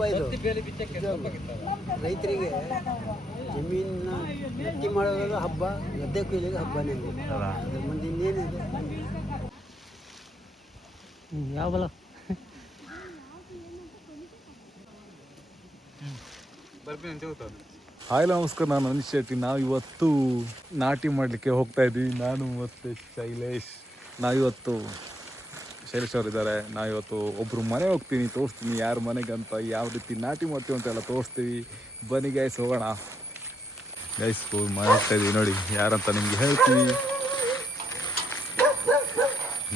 ಹಬ್ಬ ಇದು. ರೈತರಿಗೆ ಜಮೀನ ಗಟ್ಟಿ ಮಾಡೋದು ಹಬ್ಬ, ಗದ್ದೆ ಕೊಯ್ಲಿಗೆ ಹಬ್ಬನೇ ಅದ್ರ ಮುಂದೆ ಇನ್ನೇನಿದೆ. ಯಾವಲ್ಲ ಹಾಯ್ ನಮಸ್ಕಾರ, ನಾನು ಅನಿಶ್ ಶೆಟ್ಟಿ. ನಾವು ಇವತ್ತು ನಾಟಿ ಮಾಡಲಿಕ್ಕೆ ಹೋಗ್ತಾ ಇದ್ದೀವಿ. ನಾನು ಮತ್ತು ಶೈಲೇಶ್. ನಾವಿವತ್ತು ಶೈಲೇಶ್ ಅವರು ಇದ್ದಾರೆ. ನಾವಿವತ್ತು ಒಬ್ಬರು ಮನೆ ಹೋಗ್ತೀನಿ, ತೋರಿಸ್ತೀನಿ ಯಾರ ಮನೆಗೆ ಅಂತ, ಯಾವ ರೀತಿ ನಾಟಿ ಮಾಡ್ತೀವಿ ಅಂತೆಲ್ಲ ತೋರಿಸ್ತೀವಿ. ಬನ್ನಿ ಗೈಸ್ ಹೋಗೋಣ. ಗೈಸ್ ಮನೆ ಹೋಗ್ತಾ ಇದ್ದೀವಿ, ನೋಡಿ ಯಾರಂತ ನಿಮ್ಗೆ ಹೇಳ್ತೀವಿ.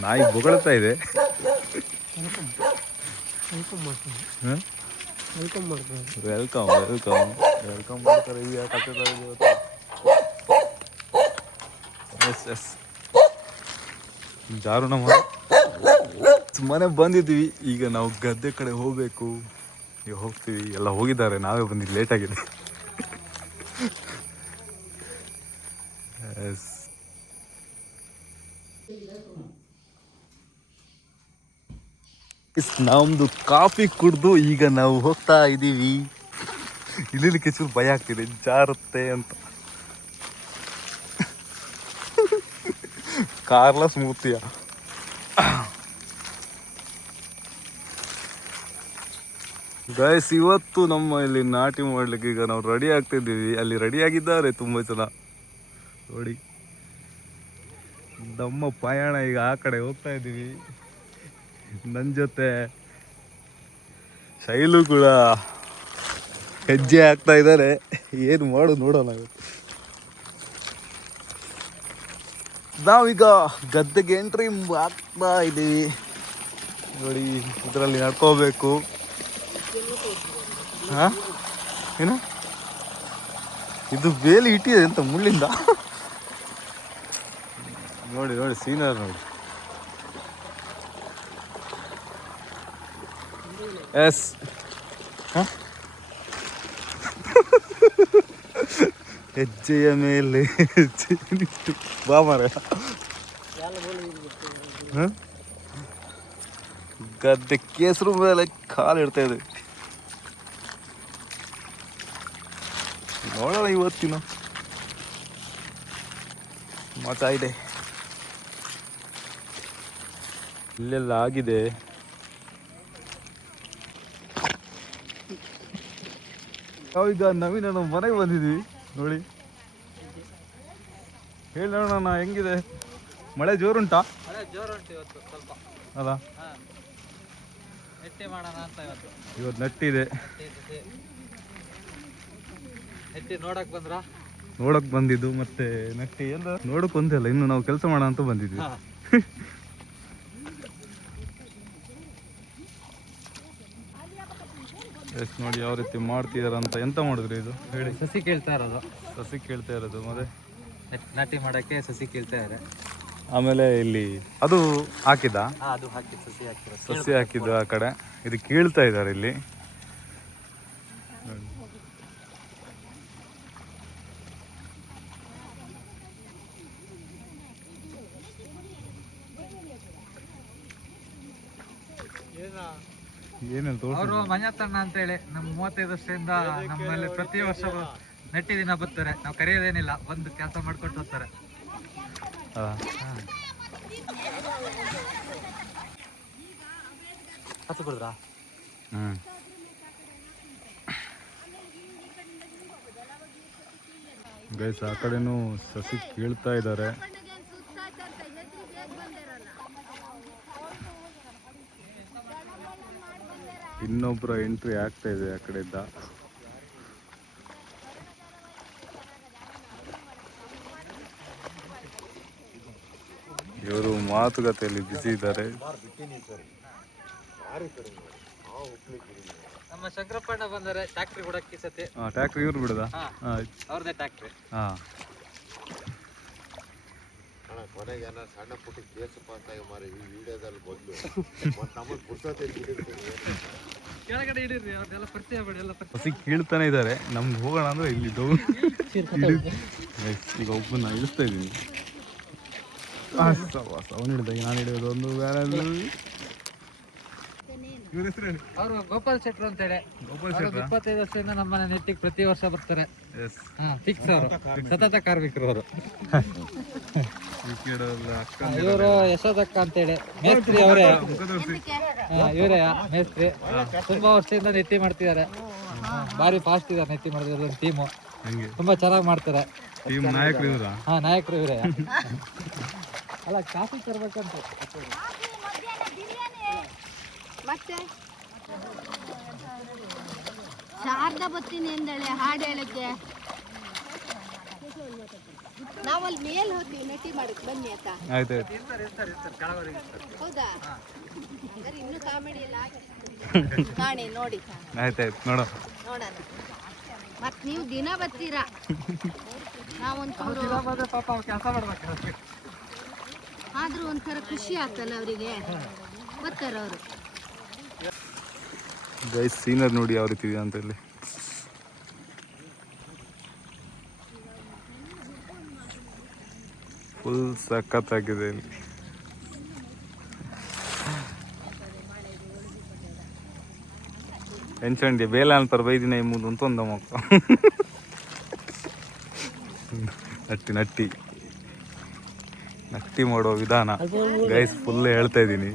ನಾಯಿ ಬೊಗಳ್ತಾ ಇದೆ. ವೆಲ್ಕಮ್ ಮಾಡ್ತಾರೆ. ಎಸ್ ಜಾರುಣ ಮನೆ ಬಂದಿದ್ವಿ. ಈಗ ನಾವು ಗದ್ದೆ ಕಡೆ ಹೋಗ್ಬೇಕು. ಈಗ ಹೋಗ್ತೀವಿ. ಎಲ್ಲ ಹೋಗಿದ್ದಾರೆ, ನಾವೇ ಬಂದಿದ್ದು ಲೇಟ್ ಆಗಿದೆ. ಎಸ್ ನಮ್ದು ಕಾಫಿ ಕುಡ್ದು ಈಗ ನಾವು ಹೋಗ್ತಾ ಇದ್ದೀವಿ. ಇಳಿಲಿಕ್ಕೆ ಚೂರು ಭಯ ಆಗ್ತಿದೆ, ಜಾರುತ್ತೆ ಅಂತ. ಕಾರ್ಲ ಸ್ಮೂತಿಯ ಗೈಸ್, ಇವತ್ತು ನಮ್ಮ ಇಲ್ಲಿ ನಾಟಿ ಮಾಡ್ಲಿಕ್ಕೆ ಈಗ ನಾವು ರೆಡಿ ಆಗ್ತಿದ್ದೀವಿ. ಅಲ್ಲಿ ರೆಡಿ ಆಗಿದ್ದಾರೆ ತುಂಬ ಜನ ನೋಡಿ. ನಮ್ಮ ಪಯಣ ಈಗ ಆ ಕಡೆ ಹೋಗ್ತಾ ಇದ್ದೀವಿ. ನನ್ನ ಜೊತೆ ಶೈಲು ಕೂಡ ಹೆಜ್ಜೆ ಹಾಕ್ತಾ ಇದ್ದಾರೆ. ಏನು ಮಾಡು ನೋಡೋಣ. ನಾವೀಗ ಗದ್ದೆಗೆ ಎಂಟ್ರಿ ಆಗ್ತಾ ಇದ್ದೀವಿ ನೋಡಿ. ಇದರಲ್ಲಿ ನಡ್ಕೋಬೇಕು. ಹಾ ಏನು ಇದು ಬೇಲಿ ಇಟ್ಟಿದೆ ಅಂತ ಮುಳ್ಳಿಂದ. ನೋಡಿ ನೋಡಿ ಸೀನರ್ ನೋಡಿ. ಎಸ್ ಹೆಜ್ಜೆಯ ಮೇಲೆ ಬಾ ಮರ. ಗದ್ದೆ ಕೇಸರು ಮೇಲೆ ಕಾಲು ಇಡ್ತಾ ಇದೆ. ನೋಡೋಣ ಇವತ್ತಿನ ಮಜಾ ಇದೆ. ಇಲ್ಲೆಲ್ಲ ಆಗಿದೆ. ನಾವೀಗ ನವೀನ ನಾವು ಮನೆಗೆ ಬಂದಿದ್ವಿ ನೋಡಿ. ಹೇಳೋಣ ಹೆಂಗಿದೆ? ಮಳೆ ಜೋರುಂಟಾ? ಮಳೆ ಜೋರುಂಟು ಇವತ್ತು ಸ್ವಲ್ಪ ಅಲ್ಲ. ನೆಟ್ಟಿ ಮಾಡೋಣ ಅಂತ ಇವತ್ತು ನಟ್ಟಿದೆ. ನೆಟ್ಟಿ ನೋಡಕ್ ಬಂದ್ರ? ನೋಡಕ್ ಬಂದಿದ್ದು ಮತ್ತೆ ನಟ್ಟಿ ಎಲ್ಲ ನೋಡಕ್ ಬಂದಿಲ್ಲ. ಇನ್ನು ನಾವು ಕೆಲಸ ಮಾಡೋಣ ಅಂತ ಬಂದಿದ್ವಿ. ಎಷ್ಟು ನೋಡಿ ಯಾವ ರೀತಿ ಮಾಡ್ತಿದಾರ ಅಂತ. ಎಂತ ಮಾಡಿದ್ರಿ ಇದು ಹೇಳಿ? ಸಸಿ ಕೇಳ್ತಾ ಇರೋದು. ಸಸಿ ಕೇಳ್ತಾ ಇರೋದು ಮತ್ತೆ ನಾಟಿ ಮಾಡಕ್ಕೆ ಸಸಿ ಕೇಳ್ತಾ ಇದ್ದಾರೆ. ಆಮೇಲೆ ಇಲ್ಲಿ ಅದು ಹಾಕಿದ, ಅದು ಹಾಕಿ ಸಸಿ ಹಾಕಿದ್ದು ಆ ಕಡೆ. ಇದು ಕೀಳ್ತಾ ಇದ್ದಾರೆ ಇಲ್ಲಿ. ಅವರು ಮಂಜತ್ತಣ್ಣ ಅಂತ ಹೇಳಿ ನಮ್ಮ 35 ವರ್ಷದಿಂದ ನಮ್ಮಲ್ಲಿ ಪ್ರತಿ ವರ್ಷ ನೆಟ್ಟಿ ದಿನ ಬರ್ತಾರೆ. ನಾವು ಕರೆಯೋದೇನಿಲ್ಲ, ಬಂದು ಕೆಲಸ ಮಾಡ್ಕೊಟ್ಟು ಹೋಗ್ತಾರೆ. ಗೈಸ್ ಆ ಕಡೆನೂ ಸಸಿ ಕೀಳ್ತಾ ಇದ್ದಾರೆ. ಇನ್ನೊಬ್ಬರ ಎಂಟ್ರಿ ಆಗ್ತಾ ಇದೆ ಆ ಕಡೆಯಿಂದ. ಇವರು ಮಾತುಕತೆಯಲ್ಲಿ ಬಿಸಿ ಇದ್ದಾರೆ. ನಮ್ಮ ಶಂಕರಪ್ಪಣ್ಣ ಬಂದರೆ ಟ್ಯಾಕ್ಟ್ರಿ ಬಿಡಕ್ಕೆ ಸತಿ. ಟ್ಯಾಕ್ಟ್ರಿ ಇವ್ರು ಬಿಡದ? ಅವ್ರದೇ ಟ್ಯಾಕ್ಟ್ರಿ. ಕೊನೆಗೆ ಸಣ್ಣ ಪುಟ್ಟ ಕೇಸಪ್ಪ ಅಂತ ಮಾರಿ ಈ ವಿಡಿಯೋದಲ್ಲಿ ಬಂದು ನಮಗೆ ಪುಸ್ತಕ ಕೆಳಗಡೆ ಹಿಡೀರಿ, ಅವ್ರನ್ನೆಲ್ಲ ಪರಿಚಯ ಮಾಡಿ. ಎಲ್ಲ ಹಸಿ ಕೀಳ್ತಾನೆ ಇದ್ದಾರೆ. ನಮ್ಗೆ ಹೋಗೋಣ ಅಂದ್ರೆ ಇಲ್ಲಿ ಈಗ ಒಬ್ಬನ ಇಳಿಸ್ತಾ ಇದ್ದೀನಿ. ಅವನು ಹಿಡಿದಾಗ ನಾನು ಹಿಡಿಯೋದು ಒಂದು ಬೇರೆ. ಇವ್ರ ಹೆಸರು ಹೇಳಿ. ಅವರು ಗೋಪಾಲ್ ಶೆಟ್ರು ಅಂತೇಳಿ. ಗೋಪಾಲ್ ಅವ್ರು ಶೆಟ್ರಾ? 25 ವರ್ಷದಿಂದ ನಮ್ಮನೆ ನೆಟ್ಟಿಗೆ ಪ್ರತಿ ವರ್ಷ ಬರ್ತಾರೆ. ಎಸ್. ಫಿಕ್ಸ್ ಅವರು ಸತತ ಕಾರ್ಮಿಕರು ಅವರು. ಈ ಕಡೆ ಎಲ್ಲ ಅಕ್ಕ ಇವರು ಯಶೋದಕ್ಕ ಅಂತೇಳಿ ಮೇಸ್ತ್ರಿ ಅವರೇ. ಮುಖ ತೋರಿಸಿ. ಇವರೇ ಮೇಸ್ತ್ರಿ. ತುಂಬಾ ವರ್ಷದಿಂದ ನೆತ್ತಿ ಮಾಡ್ತಿದ್ದಾರೆ. ಭಾರಿ ಫಾಸ್ಟ್ ಇದೆ ನೆತ್ತಿ ಮಾಡಿದ್ರು ಟೀಮು. ಹಂಗೆ ತುಂಬಾ ಚೆನ್ನಾಗಿ ಮಾಡ್ತಾರೆ. ಟೀಮ್ ನಾಯಕರು ಇವರಾ? ನಾಯಕರು ಇವರೇ. ಅಲ್ಲ ಕಾಫಿ ತರ್ಬೇಕಂತ. ಮತ್ತೆ ಶಾರದಾ ಬತ್ತೀನಿ ಎಂದಳೆ ಹಾಡು ಹೇಳಕ್ಕೆ. ನಾವಲ್ಲಿ ಮೇಲ್ ಹೋಗ್ತೀವಿ ನೆಟ್ಟಿ ಮಾಡಕ್ ಬನ್ನಿ ಆಯ್ತಾ? ಆಯ್ತಾಯ್ತು. ಹೌದಾ? ಹಂಗಾರೆ ಇನ್ನೂ ಕಾಮಿಡಿ ಎಲ್ಲ ಕಾಣಿ ನೋಡಿ. ಆಯ್ತಾಯ್ತು ನೋಡೋ. ನೋಡೋಣ. ಮತ್ ನೀವು ದಿನ ಬರ್ತೀರಾ, ನಾವೊಂಚೂರು ಪಾಪ ಕೆಲಸ ಮಾಡ್ಬೇಕು. ಆದ್ರೂ ಒಂಥರ ಖುಷಿ ಆಗ್ತಲ್ಲ ಅವರಿಗೆ, ಬರ್ತಾರ ಅವರು. ಗೈಸ್ ಸೀನರ್ ನೋಡಿ ಯಾವ ರೀತಿ ಇದೆ ಅಂತ ಇಲ್ಲಿ. ಫುಲ್ ಸಖತ್ತಾಗಿದೆ ಇಲ್ಲಿ. ಎಂಚಂಡಿ ಬೇಲ ಅಂತಾರೆ ಬೈದಿನ ಎಂಬುದು ಅಂತ ಒಂದು ಮಕ್ಕ ನಟ್ಟಿ ಮಾಡೋ ವಿಧಾನ ಗೈಸ್ ಫುಲ್ ಹೇಳ್ತಾ ಇದ್ದೀನಿ.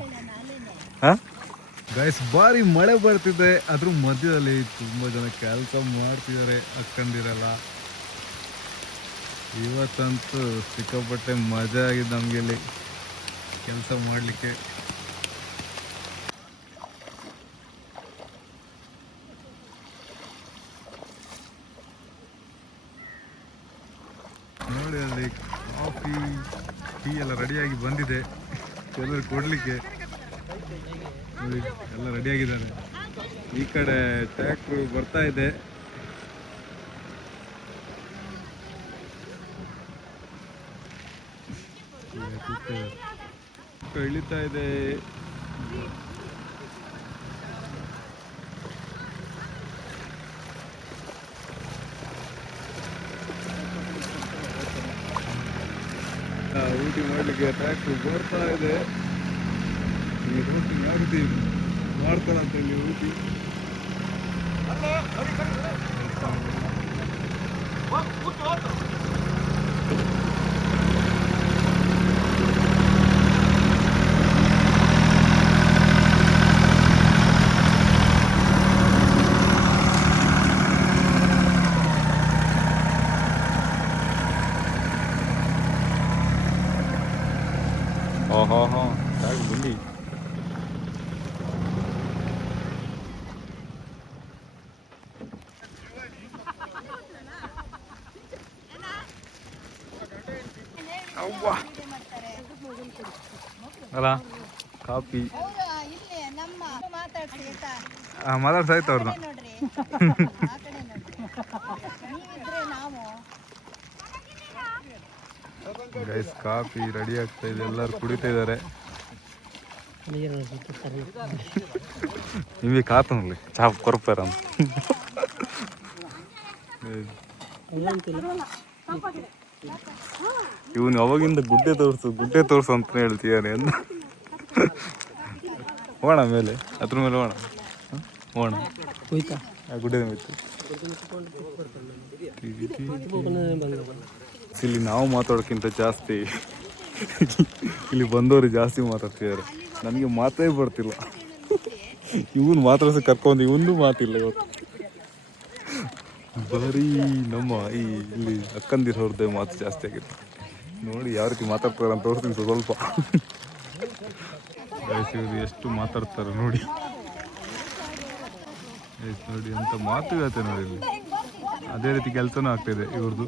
ಗೈಸ್ ಭಾರಿ ಮಳೆ ಬರ್ತಿದೆ, ಅದ್ರ ಮಧ್ಯದಲ್ಲಿ ತುಂಬ ಜನ ಕೆಲಸ ಮಾಡ್ತಿದ್ದಾರೆ ಅಕ್ಕಂದಿರಲ್ಲ. ಇವತ್ತಂತೂ ಸಿಕ್ಕಾಪಟ್ಟೆ ಮಜಾ ಆಗಿದೆ ನಮಗೆ ಇಲ್ಲಿ ಕೆಲಸ ಮಾಡಲಿಕ್ಕೆ. ನೋಡಿ ಅಲ್ಲಿ ಕಾಫಿ ಟೀ ಎಲ್ಲ ರೆಡಿಯಾಗಿ ಬಂದಿದೆ ಎಲ್ಲರೂ ಕೊಡಲಿಕ್ಕೆ. ನೋಡಿ ಎಲ್ಲ ರೆಡಿಯಾಗಿದ್ದಾರೆ. ಈ ಕಡೆ ಟ್ರ್ಯಾಕ್ಟ್ರು ಬರ್ತಾ ಇದೆ. ಇಳಿತಾ ಇದೆ. ಊಟಿ ಮಾಡಲಿಕ್ಕೆ ಟ್ರ್ಯಾಕ್ಟ್ರು ಬರ್ತಾ ಇದೆ. ಈ ರೋಟಿ ಯಾವ ರೀತಿ ಮಾಡ್ತಾರಂತ ಇಲ್ಲಿ ಊಟಿ. ಓಹೋ ಸಾಕು ಬನ್ನಿ. ಅಲ್ಲ ಕಾಫಿ ಮಾತಾಡ್ಸಾಯ್ತು ಅವ್ರನ್ನ. ಗೈಸ್ ಕಾಫಿ ರೆಡಿ ಆಗ್ತಾ ಇದೆ, ಎಲ್ಲರೂ ಕುಡಿತಾ ಇದ್ದಾರೆ. ನಿಮಗೆ ಕಾತನಲ್ಲಿ ಚಾಪ್ ಕೊರಪಾರ ಇವನು ಅವಾಗಿಂದ ಗುಡ್ಡೆ ತೋರಿಸು ಅಂತ ಹೇಳ್ತಿದ್ದಾರೆ ಅಂತ. ಹೋಣ ಮೇಲೆ ಅದ್ರ ಮೇಲೆ ಹೋಣ ಗುಡ್ಡೆ ಹೋಯ್ತು. ಇಲ್ಲಿ ನಾವು ಮಾತಾಡೋಕ್ಕಿಂತ ಜಾಸ್ತಿ ಇಲ್ಲಿ ಬಂದವರು ಜಾಸ್ತಿ ಮಾತಾಡ್ತಿದ್ದಾರೆ. ನನಗೆ ಮಾತೇ ಬರ್ತಿಲ್ಲ. ಇವನು ಮಾತಾಡ್ಸಕ್ಕೆ ಕರ್ಕೊಂಡು ಇವನು ಮಾತಿಲ್ಲ ಇವತ್ತು. ಬರೀ ನಮ್ಮ ಇಲ್ಲಿ ಅಕ್ಕಂದಿರೋರ್ದೇ ಮಾತು ಜಾಸ್ತಿ ಆಗಿದೆ. ನೋಡಿ ಯಾವ ರೀತಿ ಮಾತಾಡ್ತಾರೆ ಅಂತ ತೋರಿಸ್ತೀನಿ ಸ್ವಲ್ಪ. ಇವರು ಎಷ್ಟು ಮಾತಾಡ್ತಾರೆ ನೋಡಿ. ನೋಡಿ ಅಂತ ಮಾತು ಇರತ್ತೆ ನೋಡಿ ಇಲ್ಲಿ. ಅದೇ ರೀತಿ ಕೆಲಸನೂ ಆಗ್ತಾಯಿದೆ ಇವ್ರದ್ದು.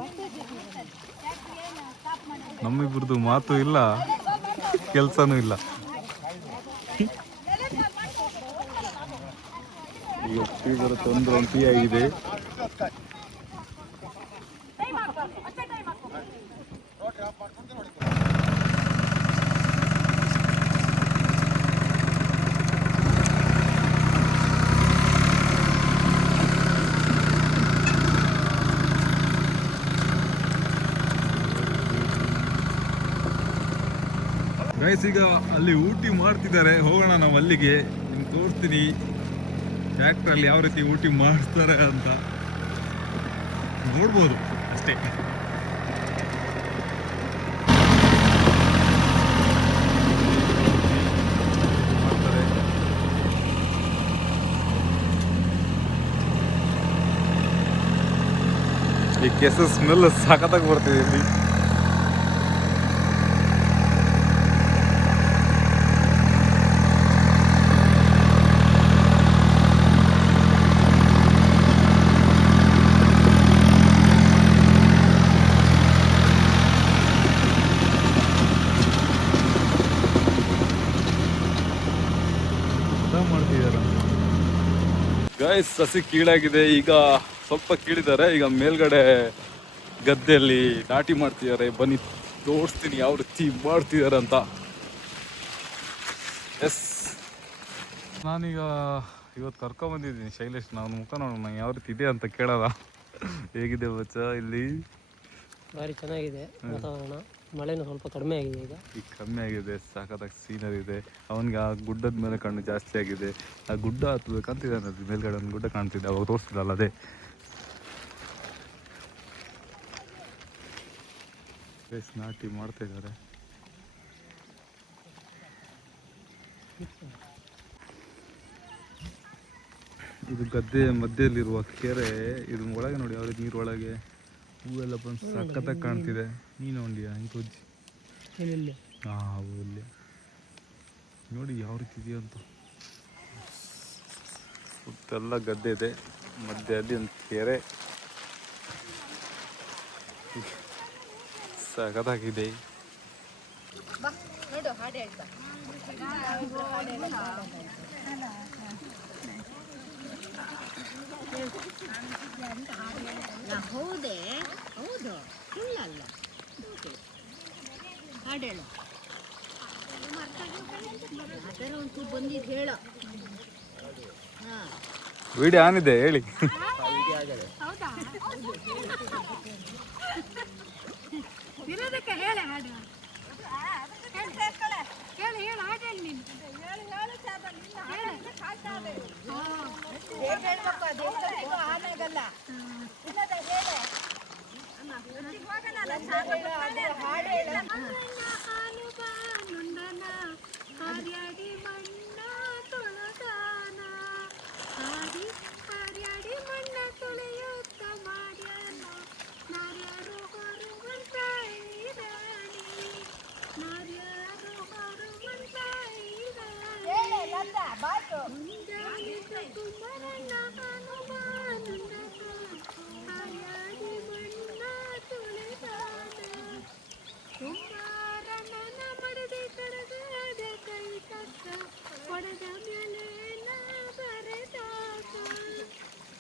ನಮ್ಮಿಬ್ರದ್ದು ಮಾತು ಇಲ್ಲ, ಕೆಲಸನೂ ಇಲ್ಲ. ಈಗ ಟೀ ಬರುತ್ತೆ, ಒಂದು ಟೀ ಆಗಿದೆ. ಗೈಸ್ ಈಗ ಅಲ್ಲಿ ಊಟಿ ಮಾಡ್ತಿದ್ದಾರೆ, ಹೋಗೋಣ ನಾವು ಅಲ್ಲಿಗೆ, ನಿಮ್ಗೆ ತೋರಿಸ್ತೀನಿ. ಟ್ರ್ಯಾಕ್ಟ್ರಲ್ಲಿ ಯಾವ ರೀತಿ ಊಟಿ ಮಾಡ್ತಾರೆ ಅಂತ ನೋಡ್ಬೋದು ಅಷ್ಟೇ. ಮಾಡ್ತಾರೆ. ಈ ಕೆಸ ಸ್ಮೆಲ್ ಸಖತ್ತಾಗಿ ಬರ್ತಿದೆ ಇಲ್ಲಿ. ಗಾಯ್ಸ್ ಸಸಿ ಕೀಳಾಗಿದೆ, ಈಗ ಸ್ವಲ್ಪ ಕೀಳಿದ್ದಾರೆ. ಈಗ ಮೇಲ್ಗಡೆ ಗದ್ದೆಯಲ್ಲಿ ನಾಟಿ ಮಾಡ್ತಿದ್ದಾರೆ. ಬನ್ನಿ ತೋರಿಸ್ತೀನಿ ಯಾವ ರೀತಿ ಮಾಡ್ತಿದ್ದಾರೆ ಅಂತ. ಎಸ್, ನಾನೀಗ ಇವತ್ತು ಕರ್ಕೊಂಬಂದಿದ್ದೀನಿ ಶೈಲೇಶ್. ನಾನು ಮುಖ ನೋಡೋಣ ಯಾವ ರೀತಿ ಇದೆ ಅಂತ ಕೇಳೋಣ. ಹೇಗಿದೆ ಬಚ್ಚ ಇಲ್ಲಿ? ಭಾರಿ ಚೆನ್ನಾಗಿದೆ ವಾತಾವರಣ. ಮಳೆನೂ ಸ್ವಲ್ಪ ಕಡಿಮೆ ಆಗಿದೆ ಈಗ ಕಮ್ಮಿ ಆಗಿದೆ. ಸಾಕತ್ತಾಗಿ ಸೀನರಿ ಇದೆ. ಅವನಿಗೆ ಆ ಗುಡ್ಡದ ಮೇಲೆ ಕಣ್ಣು ಜಾಸ್ತಿ ಆಗಿದೆ. ಆ ಗುಡ್ಡ ಹತ್ಬೇಕಂತಿದೆ ಅನ್ನೋದು. ಮೇಲ್ಗಡೆ ಒಂದು ಗುಡ್ಡ ಕಾಣ್ತಿದ್ದೆ, ಅವಾಗ ತೋರಿಸ್ತಿದ್ದಲ್ಲ ಅದೇ. ನಾಟಿ ಮಾಡ್ತಾ ಇದ್ದಾರೆ. ಇದು ಗದ್ದೆ ಮಧ್ಯದಲ್ಲಿರುವ ಕೆರೆ. ಇದು ಒಳಗೆ ನೋಡಿ ಯಾವ ರೀತಿ ನೀರೊಳಗೆ ಹೂವೆಲ್ಲ ಬಂದು ಸಖತ್ತಾಗಿ ಕಾಣ್ತಿದೆ. ನೀನು ಹೊಂಡಿಯಾ ಇಂಕೋಜ್ಜಿ? ಹಾಂ, ಇಲ್ಲಿ ನೋಡಿ ಯಾವ ರೀತಿ ಇದೆಯಾ ಅಂತ. ಸುತ್ತೆಲ್ಲ ಗದ್ದೆ ಇದೆ, ಮಧ್ಯದಲ್ಲಿ ಒಂದು ಕೆರೆ ಸಖತ್ತಾಗಿದೆ. ಹೌದೇ? ಹೌದು, ಸುಳ್ಳಲ್ಲ. ಹಾಡೇಳು. ಅದರ ಒಂಚೂರು ಬಂದಿದ್ದು ಹೇಳೋ. ಹಾಂ, ವಿಡಿಯೋ ಆನ್ ಇದೆ, ಹೇಳಿ. ಇರೋದಕ್ಕೆ ಹೇಳೆ ಹಾಡು. ಹೇಳು ಹೇಳು ಹಾಡು ಹೇಳಿ ನೀನು. ಹಾರ್ಯಾಡಿ ಮಣ್ಣ ತೊಳೆದಾನ, ಹಾರ್ಯಾಡಿ ಮಣ್ಣ ತೊಳೆಯುತ್ತ ಮಾಡ್ಯಾನ, ನಾರ್ಯಾರು ಹೊರುವಂತ ಇರಾಣಿ, ನಾರ್ಯಾರು ಹೊರುವಂತ ಮುಂಜಾನೆ ಕುಮಾರಣ್ಣ ಹನುಮಾನಂದ, ಹಾರ್ಯಾಡಿ ಮಣ್ಣ ತೊಳೆದಾನ, ಕುಮಾರಣ್ಣನ ಮಡದಿ ಕಡದಾದ ಕೈ ತಕ್ಕ, ಕೊಡದ ಮೇಲೆ ನಾ ಬರೆದಾಕ,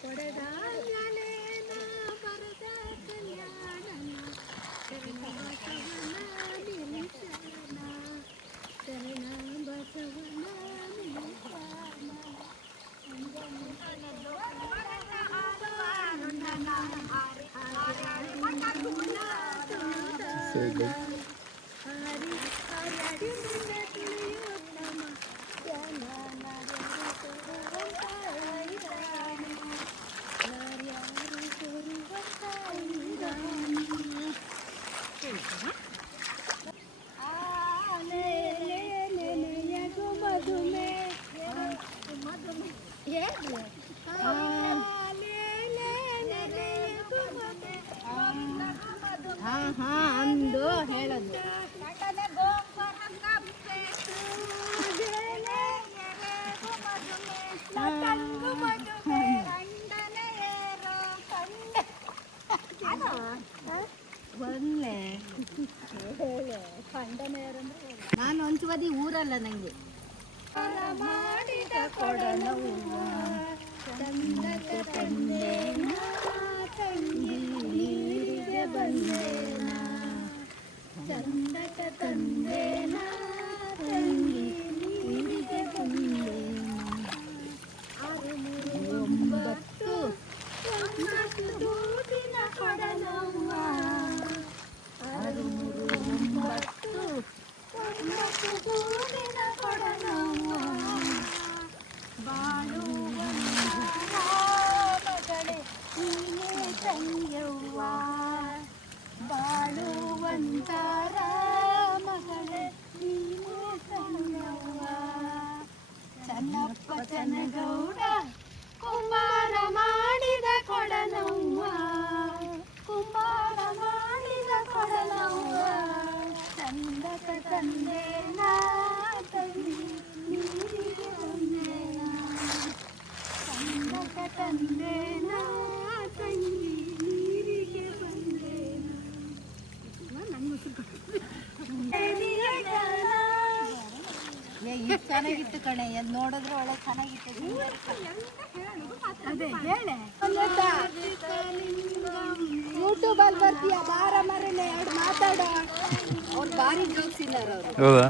ಕೊಡದ ಮೇಲೆ ನಾ ಬರೆದ ಕಲ್ಯಾಣನ, ಶರಣ ಬಸವನ ನಿಲ್ಲಿಸನ, ಶರಣ ಬಸವನ ನಿಲ್ಲಿಸನ. ಅಂದು ಹೇಳೋದು. ನಾನು ಒಂಚುವದಿ ಊರಲ್ಲ ನಂಗೆ. ಮಾಡಿದ ಕೊಡನವ್ವ ಚಂದಕ ತಂದೇನ, ತಂಗಿ ನೀರಿಗೆ ಬಂದೇನ, ಚಂದಕ ತಂದೇನ, ತಂಗಿ ನೀರಿಗೆ ಬಂದೇನ. 9 ದೂದಿನ ಕೊಡನವ್ವ, 6 3 9 ದೂದಿನ ಕೊಡನವ್ವ, ಬಾಳು ಬಂದೇನಾ ತಂಗಿ ನೀರಿಗೆ ಬಂದೇನಾ ಸಂದಕ ತಂದೇನಾ ತಂಗಿ ನೀರಿಗೆ ಬಂದೇನಾ ಇದು ಚೆನ್ನಾಗಿತ್ತು ಕಣೆ ಎದ್ದು ನೋಡಿದ್ರೆ ಒಳ್ಳೆ ಚೆನ್ನಾಗಿತ್ತು ಅದೇ ಹೇಳೆ ಯೂಟ್ಯೂಬಲ್ಲಿ ಬರ್ತೀಯ ಬಾರ ಮರನೆ ಎರಡು ಮಾತಾಡೋ ಅವ್ರು ಭಾರಿ ಜೋಕ್ಸ್ ಇದ್ದಾರೆ ಅವರು ಹೌದಾ?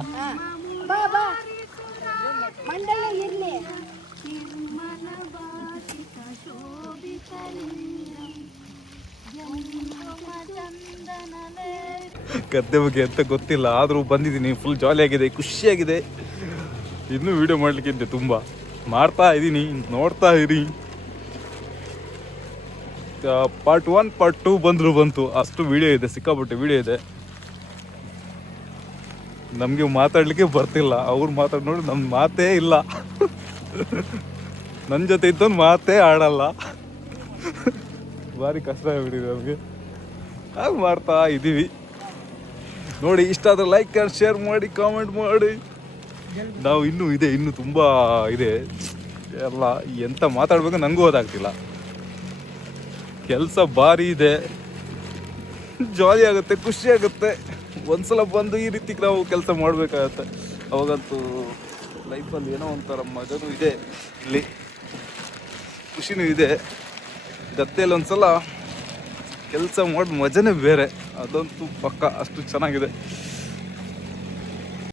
ಬಾ ಬಾ ಮಂಡಲ ಇರ್ಲಿ ಗದ್ದೆ ಬಗ್ಗೆ ಅಂತ ಗೊತ್ತಿಲ್ಲ, ಆದರೂ ಬಂದಿದ್ದೀನಿ. ಫುಲ್ ಜಾಲಿಯಾಗಿದೆ, ಖುಷಿಯಾಗಿದೆ. ಇನ್ನೂ ವಿಡಿಯೋ ಮಾಡಲಿಕ್ಕಿಂತೆ ತುಂಬ ಮಾಡ್ತಾ ಇದ್ದೀನಿ, ನೋಡ್ತಾ ಇರಿ. ಪಾರ್ಟ್ 1 ಪಾರ್ಟ್ 2 ಬಂತು. ಅಷ್ಟು ವಿಡಿಯೋ ಇದೆ, ಸಿಕ್ಕಾಪಟ್ಟೆ ವಿಡಿಯೋ ಇದೆ. ನಮಗೆ ಮಾತಾಡಲಿಕ್ಕೆ ಬರ್ತಿಲ್ಲ, ಅವ್ರು ಮಾತಾಡಿ ನೋಡಿ ನಮ್ಮ ಮಾತೇ ಇಲ್ಲ. ನನ್ನ ಜೊತೆ ಇದ್ದೊಂದು ಮಾತೇ ಆಡಲ್ಲ. ಭಾರಿ ಕಷ್ಟ ಆಗ್ಬಿಟ್ಟಿದೆ ನಮಗೆ. ಹಾಗೆ ಮಾಡ್ತಾ ಇದ್ದೀವಿ. ನೋಡಿ, ಇಷ್ಟ ಆದರೆ ಲೈಕ್ ಆ್ಯಂಡ್ ಶೇರ್ ಮಾಡಿ, ಕಾಮೆಂಟ್ ಮಾಡಿ. ನಾವು ಇನ್ನೂ ತುಂಬ ಇದೆ ಎಲ್ಲ. ಎಂತ ಮಾತಾಡಬೇಕು ನನಗೂ ಗೊತ್ತಾಗ್ತಿಲ್ಲ. ಕೆಲಸ ಭಾರಿ ಇದೆ, ಜಾಲಿ ಆಗುತ್ತೆ, ಖುಷಿ ಆಗುತ್ತೆ. ಒಂದ್ಸಲ ಬಂದು ಈ ರೀತಿ ನಾವು ಕೆಲಸ ಮಾಡಬೇಕಾಗತ್ತೆ. ಅವಾಗಂತೂ ಲೈಫಲ್ಲಿ ಏನೋ ಒಂಥರ ಮಜನೂ ಇದೆ, ಇಲ್ಲಿ ಖುಷಿನೂ ಇದೆ. ಗದ್ದೆಯಲ್ಲಿ ಒಂದ್ಸಲ ಕೆಲಸ ಮಾಡಿ ಮಜನೇ ಬೇರೆ, ಅದಂತೂ ಪಕ್ಕ. ಅಷ್ಟು ಚೆನ್ನಾಗಿದೆ.